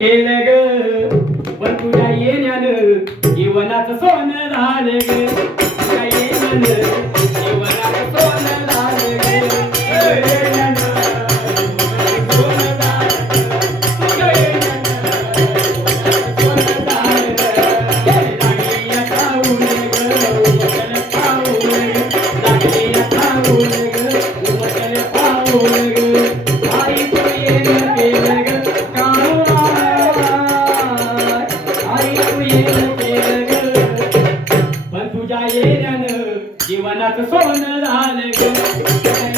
ग बंधुया येण्यानं जीवनाचं सोनं झालं ग. Anat sonun alegu.